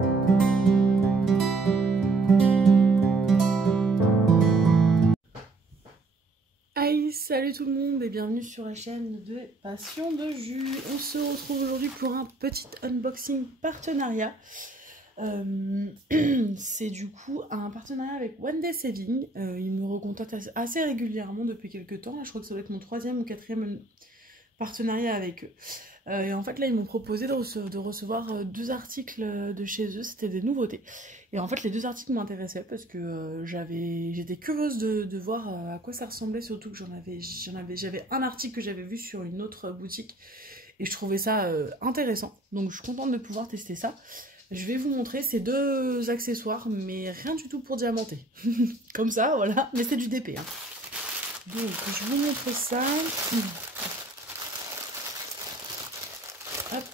Aïe, salut tout le monde et bienvenue sur la chaîne de Passion de Jus. On se retrouve aujourd'hui pour un petit unboxing partenariat. C'est du coup un partenariat avec One Day Saving. Ils me recontactent assez régulièrement depuis quelques temps. Là, je crois que ça doit être mon 3e ou 4e partenariat avec eux. Et en fait là ils m'ont proposé de recevoir 2 articles de chez eux, c'était des nouveautés. Et en fait les 2 articles m'intéressaient parce que j'étais curieuse de voir à quoi ça ressemblait, surtout que j'avais un article que j'avais vu sur une autre boutique et je trouvais ça intéressant. Donc je suis contente de pouvoir tester ça. Je vais vous montrer ces 2 accessoires, mais rien du tout pour diamanter. Comme ça, voilà, mais c'est du DP. Hein. Donc je vous montre ça. Hop.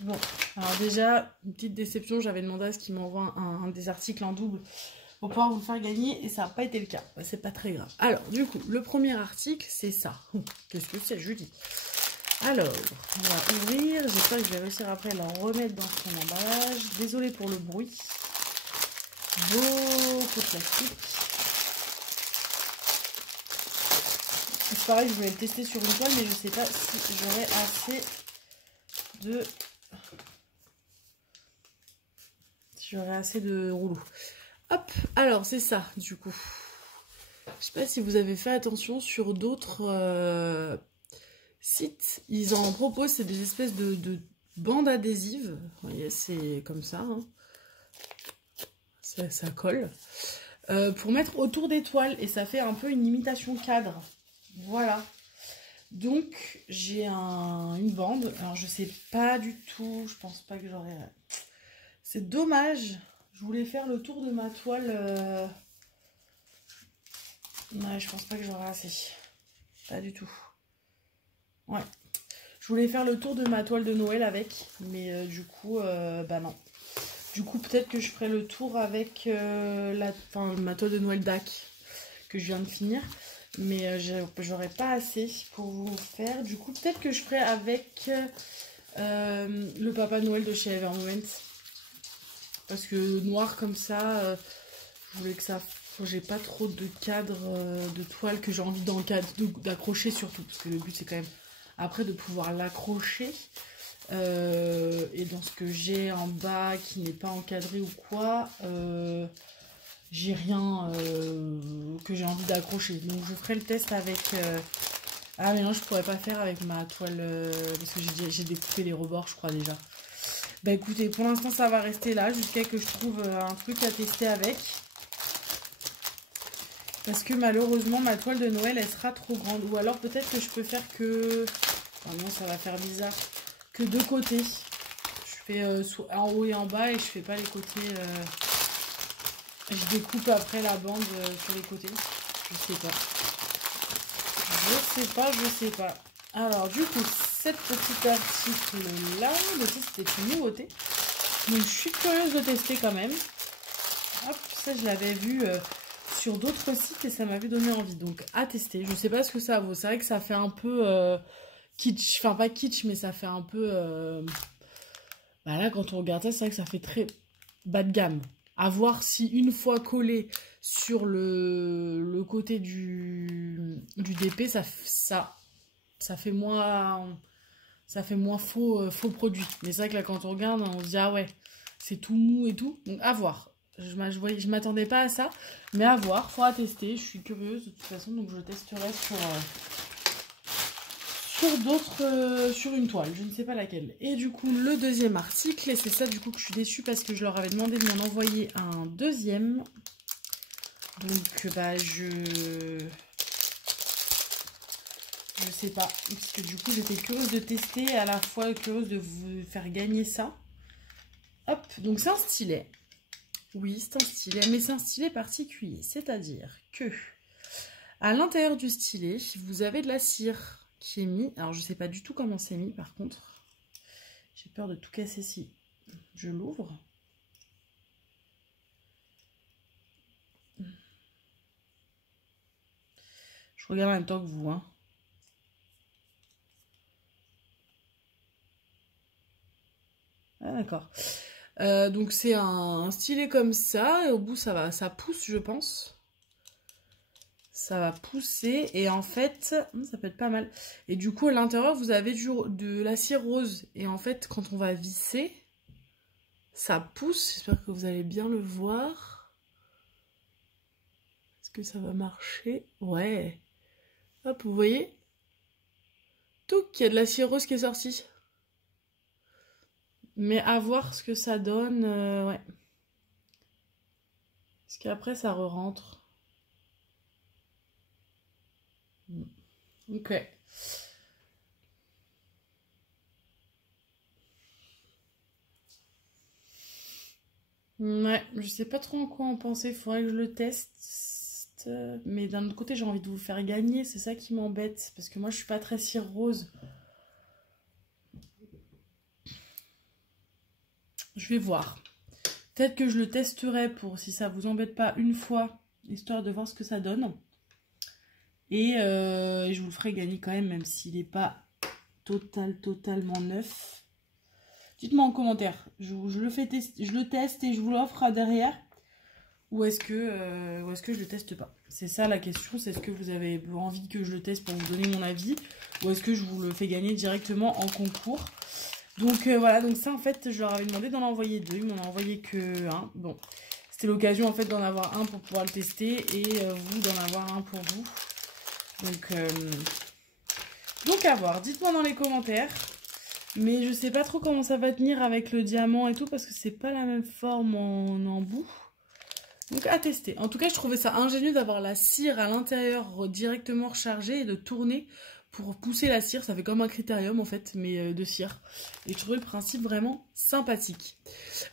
Bon, alors déjà, une petite déception, j'avais demandé à ce qu'il m'envoie un des articles en double pour pouvoir vous le faire gagner et ça n'a pas été le cas. C'est pas très grave. Alors, du coup, le premier article, c'est ça. Qu'est-ce que c'est, je dis. Alors, on va ouvrir. J'espère que je vais réussir après à la remettre dans son emballage. Désolée pour le bruit. Beaucoup de plastique. C'est pareil, je voulais le tester sur une toile, mais je sais pas si j'aurai assez de... J'aurai assez de rouleaux. Hop, alors c'est ça du coup. Je sais pas si vous avez fait attention sur d'autres sites. Ils en proposent, c'est des espèces de bandes adhésives. Vous voyez, c'est comme ça. Hein. Ça colle. Pour mettre autour des toiles et ça fait un peu une imitation cadre. Voilà. Donc j'ai une bande. Alors je sais pas du tout. Je pense pas que j'aurai... C'est dommage. Je voulais faire le tour de ma toile. Ouais, je pense pas que j'aurai assez. Pas du tout. Ouais. Je voulais faire le tour de ma toile de Noël avec. Mais du coup, bah non. Du coup, peut-être que je ferai le tour avec ma toile de Noël DAC que je viens de finir. Mais j'aurais pas assez pour vous faire. Du coup, peut-être que je ferai avec le Papa Noël de chez Evermoment. Parce que noir comme ça, je voulais que ça... J'ai pas trop de cadre de toile que j'ai envie d'accrocher surtout. Parce que le but c'est quand même après de pouvoir l'accrocher. Et dans ce que j'ai en bas qui n'est pas encadré ou quoi, j'ai rien que j'ai envie d'accrocher. Donc je ferai le test avec... Ah mais non, je pourrais pas faire avec ma toile parce que j'ai découpé les rebords je crois déjà. Bah écoutez, pour l'instant ça va rester là jusqu'à que je trouve un truc à tester avec. Parce que malheureusement ma toile de Noël elle sera trop grande. Ou alors peut-être que je peux faire que... Oh non, ça va faire bizarre. Que 2 côtés. Je fais en haut et en bas et je fais pas les côtés... Je découpe après la bande sur les côtés. Je sais pas. Je sais pas. Alors du coup, cette petite article là, c'était une nouveauté. Donc je suis curieuse de tester quand même. Hop, ça je l'avais vu sur d'autres sites et ça m'avait donné envie. Donc à tester. Je sais pas ce que ça vaut. C'est vrai que ça fait un peu kitsch. Enfin pas kitsch, mais ça fait un peu... Bah là quand on regarde ça, c'est vrai que ça fait très bas de gamme. À voir si une fois collé sur le côté du DP, ça fait moins faux produit. Mais c'est vrai que là quand on regarde, on se dit ah ouais, c'est tout mou et tout. Donc à voir. Je m'attendais pas à ça, mais à voir, faudra tester. Je suis curieuse de toute façon, donc je testerai sur d'autres, sur une toile, je ne sais pas laquelle. Et du coup, le deuxième article, et c'est ça du coup que je suis déçue parce que je leur avais demandé de m'en envoyer un deuxième. Donc, bah, je sais pas, parce que du coup, j'étais curieuse de tester et à la fois curieuse de vous faire gagner ça. Hop, donc c'est un stylet. Oui, c'est un stylet, mais c'est un stylet particulier, c'est-à-dire que à l'intérieur du stylet, vous avez de la cire qui est mis. Alors, je sais pas du tout comment c'est mis, par contre. J'ai peur de tout casser si je l'ouvre. regarde en même temps que vous, hein. Ah, d'accord. Donc c'est un stylet comme ça, et au bout ça pousse, je pense. Ça va pousser, et en fait, ça peut être pas mal. Et du coup, à l'intérieur, vous avez de la cire rose. Et en fait, quand on va visser, ça pousse. J'espère que vous allez bien le voir. Est-ce que ça va marcher? Ouais. Hop, vous voyez? Tout, il y a de la cire rose qui est sortie. Mais à voir ce que ça donne, ouais. Parce qu'après, ça re-rentre. Ok. Ouais, je sais pas trop en quoi en penser, faudrait que je le teste. Mais d'un autre côté, j'ai envie de vous faire gagner, c'est ça qui m'embête. Parce que moi, je suis pas très cire rose. Je vais voir. Peut-être que je le testerai pour, si ça vous embête pas, une fois, histoire de voir ce que ça donne. Et je vous le ferai gagner quand même s'il n'est pas totalement neuf. Dites-moi en commentaire, je le teste et je vous l'offre derrière. Ou est-ce que je le teste pas? C'est ça la question, c'est est-ce que vous avez envie que je le teste pour vous donner mon avis? Ou est-ce que je vous le fais gagner directement en concours? Donc voilà, donc ça en fait, je leur avais demandé d'en envoyer 2, ils m'en ont envoyé que 1. Bon, c'était l'occasion en fait d'en avoir un pour pouvoir le tester et vous d'en avoir un pour vous. Donc à voir, dites-moi dans les commentaires. Mais je sais pas trop comment ça va tenir avec le diamant et tout parce que c'est pas la même forme en embout. Donc à tester. En tout cas, je trouvais ça ingénieux d'avoir la cire à l'intérieur directement rechargée et de tourner pour pousser la cire. Ça fait comme un critérium en fait, mais de cire. Et je trouvais le principe vraiment sympathique.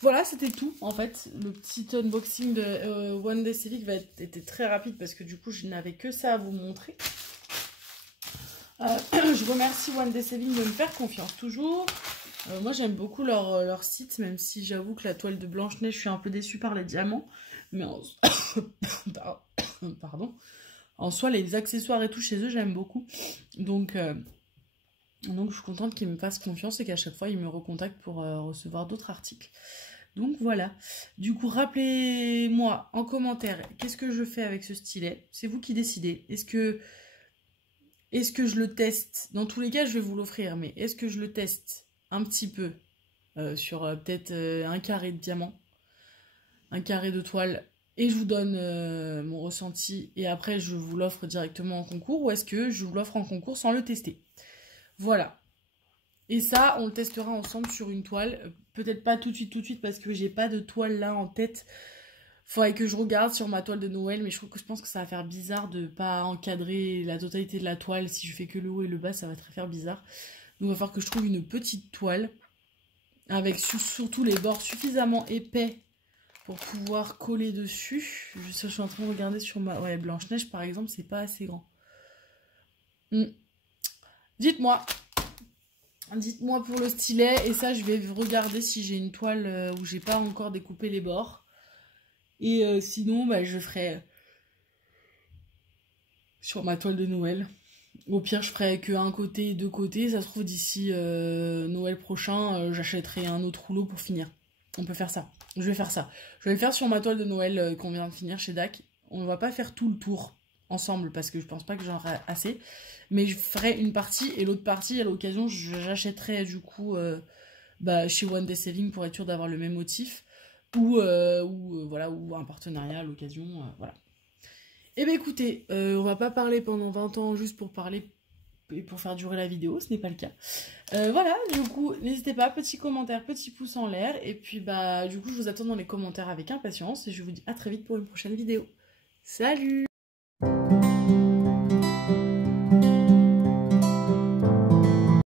Voilà, c'était tout en fait. Le petit unboxing de One Day Saving était très rapide parce que du coup, je n'avais que ça à vous montrer. Je remercie One Day Saving de me faire confiance toujours. Moi j'aime beaucoup leur site, même si j'avoue que la toile de Blanche-Neige, je suis un peu déçue par les diamants. Mais pardon. En soi, les accessoires et tout chez eux, j'aime beaucoup. Donc je suis contente qu'ils me fassent confiance et qu'à chaque fois, ils me recontactent pour recevoir d'autres articles. Donc voilà. Du coup, rappelez-moi en commentaire, qu'est-ce que je fais avec ce stylet? C'est vous qui décidez. Est-ce que je le teste? Dans tous les cas, je vais vous l'offrir, mais est-ce que je le teste un petit peu sur peut-être un carré de diamant, un carré de toile, et je vous donne mon ressenti, et après je vous l'offre directement en concours, ou est-ce que je vous l'offre en concours sans le tester? Voilà. Et ça, on le testera ensemble sur une toile. Peut-être pas tout de suite, parce que j'ai pas de toile là en tête. Faudrait que je regarde sur ma toile de Noël, mais je pense que ça va faire bizarre de pas encadrer la totalité de la toile. Si je fais que le haut et le bas, ça va faire bizarre. Donc il va falloir que je trouve une petite toile avec surtout les bords suffisamment épais pour pouvoir coller dessus. Je suis en train de regarder sur ma... Ouais, Blanche-Neige par exemple, c'est pas assez grand. Dites-moi pour le stylet, et ça je vais regarder si j'ai une toile où j'ai pas encore découpé les bords. Et sinon, bah, je ferai sur ma toile de Noël. Au pire, je ferai que un côté et deux côtés. Ça se trouve, d'ici Noël prochain, j'achèterai un autre rouleau pour finir. On peut faire ça. Je vais faire ça. Je vais le faire sur ma toile de Noël qu'on vient de finir chez DAC. On ne va pas faire tout le tour ensemble parce que je pense pas que j'en aurai assez. Mais je ferai une partie et l'autre partie, à l'occasion, j'achèterai du coup chez One Day Saving pour être sûr d'avoir le même motif. Ou un partenariat à l'occasion, voilà. Eh bien écoutez, on va pas parler pendant 20 ans juste pour parler et pour faire durer la vidéo, ce n'est pas le cas. Voilà, du coup, n'hésitez pas, petit commentaire, petit pouce en l'air, et puis du coup, je vous attends dans les commentaires avec impatience, et je vous dis à très vite pour une prochaine vidéo. Salut!